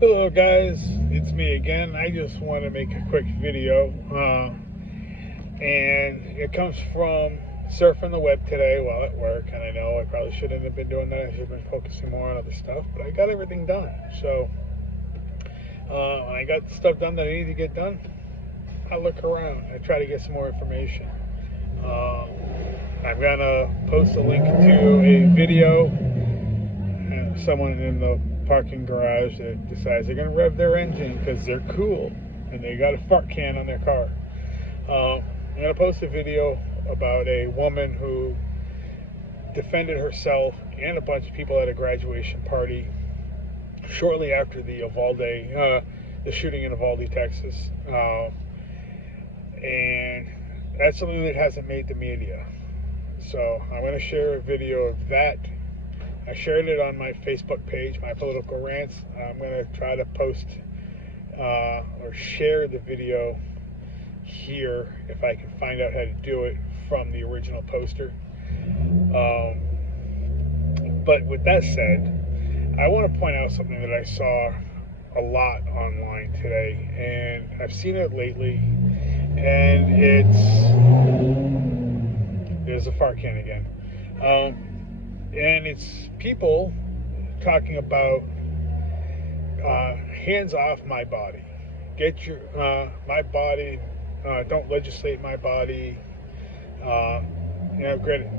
Hello guys, it's me again. I just want to make a quick video, and it comes from surfing the web today while at work. And I know I probably shouldn't have been doing that. I should have been focusing more on other stuff, but I got everything done. So when I got the stuff done that I need to get done, I look around. I try to get some more information. I'm gonna post a link to a video. Someone in the parking garage that decides they're going to rev their engine because they're cool and they got a fart can on their car. I'm going to post a video about a woman who defended herself and a bunch of people at a graduation party shortly after the the shooting in Uvalde, Texas. And that's something that hasn't made the media. So I'm going to share a video of that. I shared it on my Facebook page, my political rants. I'm going to try to post or share the video here if I can find out how to do it from the original poster. But with that said, I want to point out something that I saw a lot online today, and I've seen it lately, and there's a fart can again. And it's people talking about hands off my body. Get your my body. Don't legislate my body. Granted,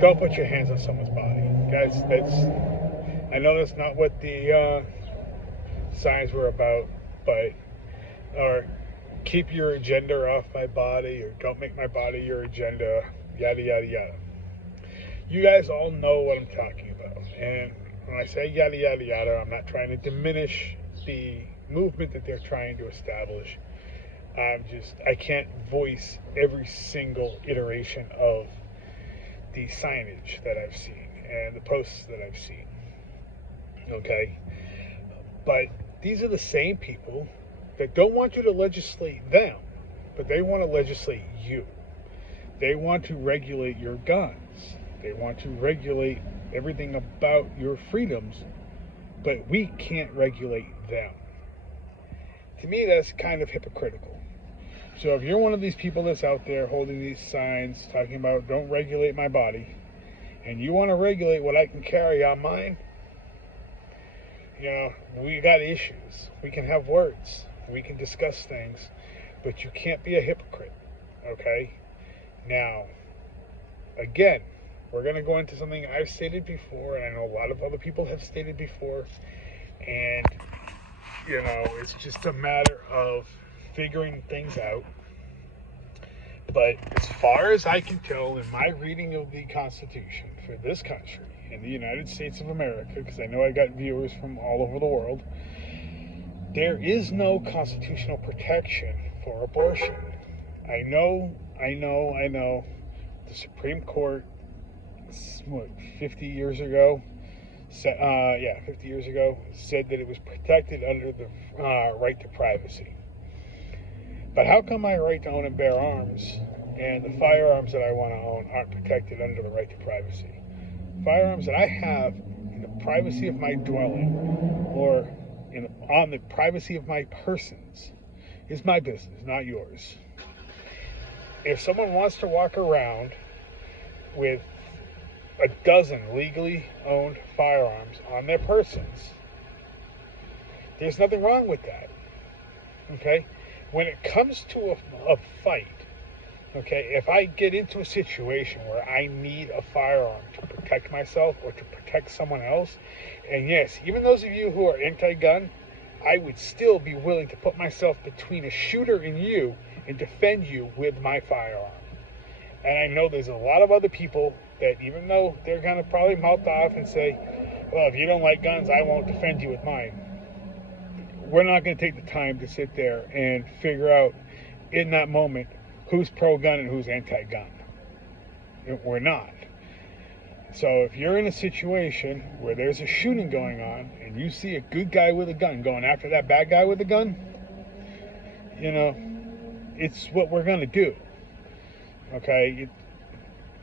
don't put your hands on someone's body, guys. I know that's not what the signs were about, but or keep your agenda off my body, or don't make my body your agenda. Yada yada yada. You guys all know what I'm talking about. And when I say yada, yada, yada, I'm not trying to diminish the movement that they're trying to establish. I can't voice every single iteration of the signage that I've seen and the posts that I've seen. Okay? But these are the same people that don't want you to legislate them, but they want to legislate you. They want to regulate your guns. They want to regulate everything about your freedoms, but we can't regulate them. To me, that's kind of hypocritical. So if you're one of these people that's out there holding these signs talking about don't regulate my body, and you want to regulate what I can carry on mine, we got issues. We can have words. We can discuss things, but you can't be a hypocrite, okay? Now, again, we're going to go into something I've stated before, and I know a lot of other people have stated before, and, it's just a matter of figuring things out. But as far as I can tell in my reading of the Constitution for this country, in the United States of America, because I know I got viewers from all over the world, there is no constitutional protection for abortion. I know, the Supreme Court, 50 years ago, 50 years ago, said that it was protected under the right to privacy. But how come my right to own and bear arms and the firearms that I want to own aren't protected under the right to privacy? Firearms that I have in the privacy of my dwelling or on the privacy of my persons is my business, not yours. If someone wants to walk around with a dozen legally owned firearms on their persons, there's nothing wrong with that. Okay? When it comes to a fight, okay, if I get into a situation where I need a firearm to protect myself or to protect someone else, and yes, even those of you who are anti-gun, I would still be willing to put myself between a shooter and you and defend you with my firearm. And I know there's a lot of other people that, even though they're going to probably mouth off and say, well, if you don't like guns, I won't defend you with mine. We're not going to take the time to sit there and figure out in that moment who's pro-gun and who's anti-gun. We're not. So if you're in a situation where there's a shooting going on and you see a good guy with a gun going after that bad guy with a gun, it's what we're going to do. Okay?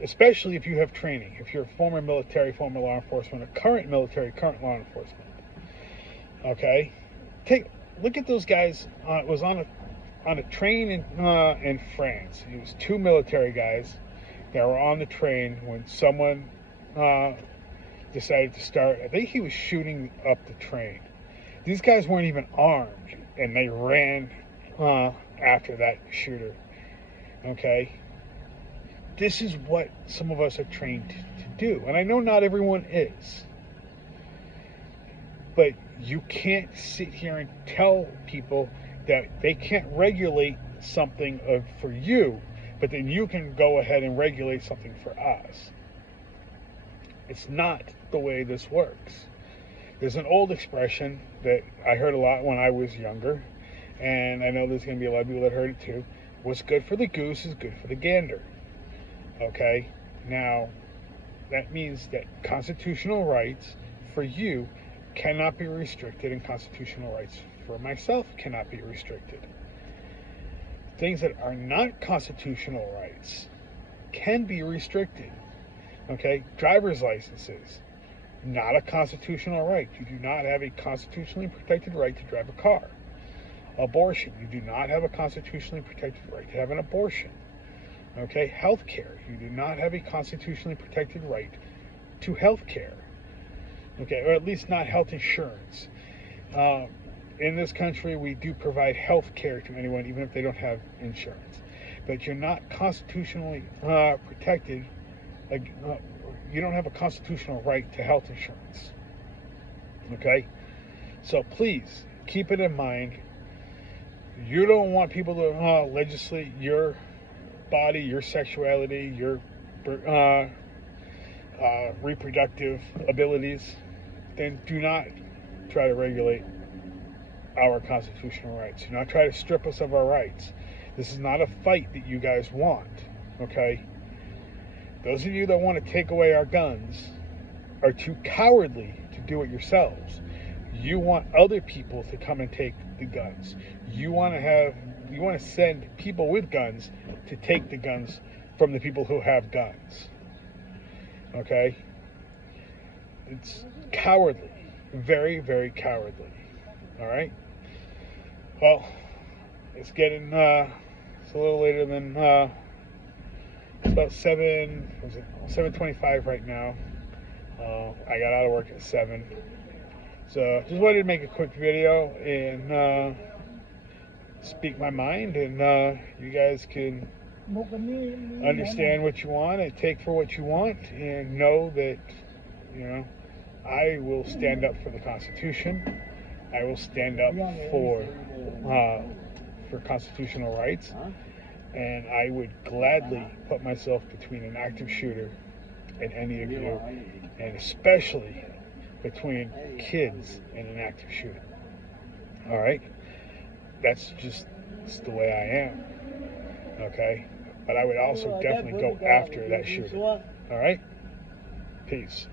Especially if you have training, if you're a former military, former law enforcement, or current military, current law enforcement. Okay, look at those guys. It was on a train in France. It was two military guys that were on the train when someone decided to start. I think he was shooting up the train. These guys weren't even armed, and they ran after that shooter. Okay, this is what some of us are trained to do, and I know not everyone is. But you can't sit here and tell people that they can't regulate something for you, but then you can go ahead and regulate something for us. It's not the way this works. There's an old expression that I heard a lot when I was younger, and I know there's going to be a lot of people that heard it too. What's good for the goose is good for the gander. Okay? Now, that means that constitutional rights for you cannot be restricted, and constitutional rights for myself cannot be restricted. Things that are not constitutional rights can be restricted. Okay? Driver's licenses, not a constitutional right. You do not have a constitutionally protected right to drive a car. Abortion, you do not have a constitutionally protected right to have an abortion. Okay? Healthcare, you do not have a constitutionally protected right to health care. Okay, or at least not health insurance. In this country, we do provide health care to anyone, even if they don't have insurance. But you're not constitutionally protected. You don't have a constitutional right to health insurance. Okay? So please, keep it in mind. You don't want people to legislate your body, your sexuality, your reproductive abilities. Then do not try to regulate our constitutional rights. Do not try to strip us of our rights. This is not a fight that you guys want, okay? Those of you that want to take away our guns are too cowardly to do it yourselves. You want other people to come and take the guns. You want to send people with guns to take the guns from the people who have guns. Okay? It's cowardly. Very, very cowardly. All right? Well, it's getting, it's a little later than, it's about 7:25 right now. I got out of work at 7. So just wanted to make a quick video and speak my mind, and you guys can understand what you want and take for what you want, and know that, I will stand up for the Constitution. I will stand up for constitutional rights, and I would gladly put myself between an active shooter and any of you, and especially between kids and an active shooter. All right? That's the way I am. Okay? But I would also definitely go after that shooter. All right? Peace.